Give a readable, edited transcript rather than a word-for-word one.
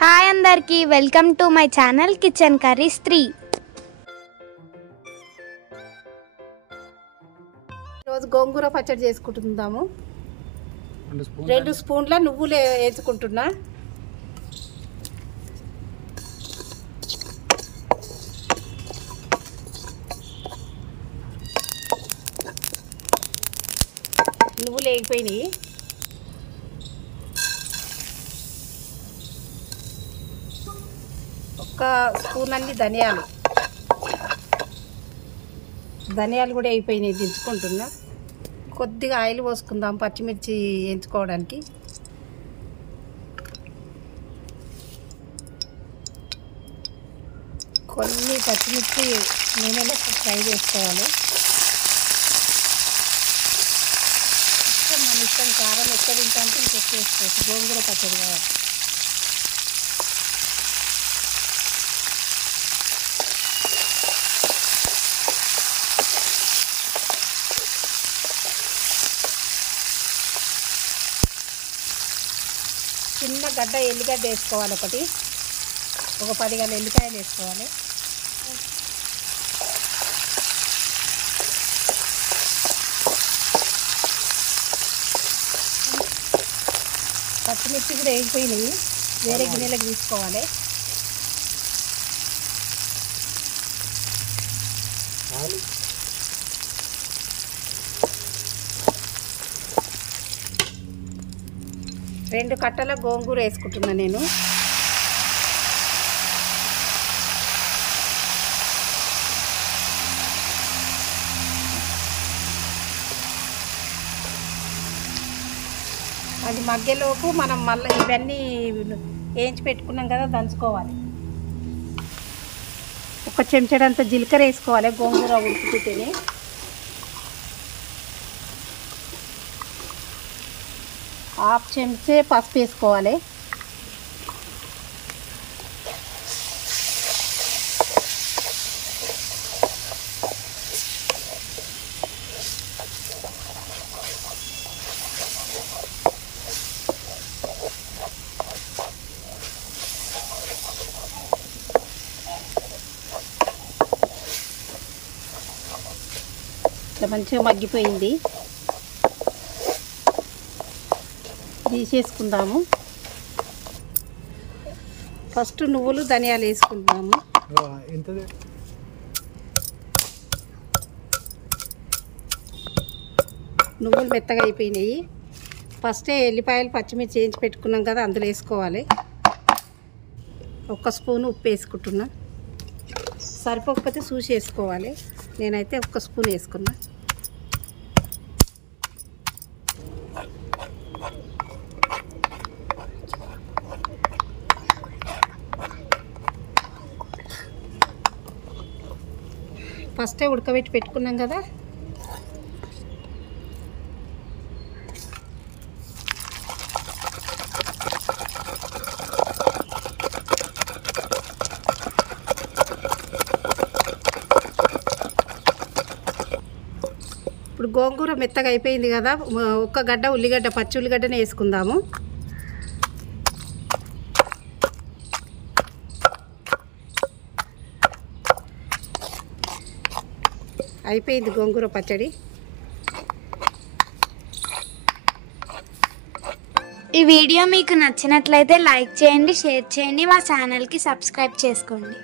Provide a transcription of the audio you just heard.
Hi అందరికీ welcome to my channel kitchen curries 3. రోజు గోంగూర పచ్చడి చేసుకుంటున్నాము. 2 స్పూన్ల నువ్వులు వేసుకుంటున్నా. నువ్వులు వేగిపోయినాయి. ఒక స్పూన్ అన్ని ధనియాలు కూడా అయిపోయినాయి, దించుకుంటున్నా. కొద్దిగా ఆయిల్ పోసుకుందాం పచ్చిమిర్చి వేయించుకోవడానికి. కొన్ని పచ్చిమిర్చి నూనెలో ఫ్రై చేసుకోవాలి. మన ఇష్టం, కారం ఎక్కువ తింటే ఇంకొక వేసుకోవచ్చు, గోంగూర పచ్చడి కాబట్టి. చిన్న గడ్డ ఎల్లిగడ్డ వేసుకోవాలి, ఒక 10 గడ్డ ఎల్లిపాయలు వేసుకోవాలి. పచ్చిమిర్చి కూడా వేగిపోయినాయి, వేరే గిన్నెలకు తీసుకోవాలి. రెండు కట్టల గోంగూర వేసుకుంటున్నా నేను. అది మగ్గలోపు మనం మళ్ళీ ఇవన్నీ వేయించి పెట్టుకున్నాం కదా, దంచుకోవాలి. ఒక చెంచాడంత జీలకర్ర వేసుకోవాలి గోంగూర ఉడికితేనే. హాఫ్ చెంచా పసుపు వేసుకోవాలి. ఇట్లా మంచిగా మగ్గిపోయింది, తీసేసుకుందాము. ఫస్ట్ నువ్వులు ధనియాలు వేసుకుందాము. నువ్వులు మెత్తగా అయిపోయినాయి. ఫస్టే ఎల్లిపాయలు పచ్చిమిర్చి వేయించి పెట్టుకున్నాం కదా, అందులో వేసుకోవాలి. 1 స్పూన్ ఉప్పు వేసుకుంటున్నా. సరిపోకపోతే చూసి వేసుకోవాలి. నేనైతే 1 స్పూన్ వేసుకున్నా. ఫస్టే ఉడకబెట్టి పెట్టుకున్నాం కదా, ఇప్పుడు గోంగూర మెత్తగా అయిపోయింది కదా, 1 గడ్డ ఉల్లిగడ్డ, పచ్చి ఉల్లిగడ్డనే వేసుకుందాము. అయిపోయింది గోంగూర పచ్చడి. ఈ వీడియో మీకు నచ్చినట్లయితే లైక్ చేయండి, షేర్ చేయండి, మా ఛానల్కి సబ్స్క్రైబ్ చేసుకోండి.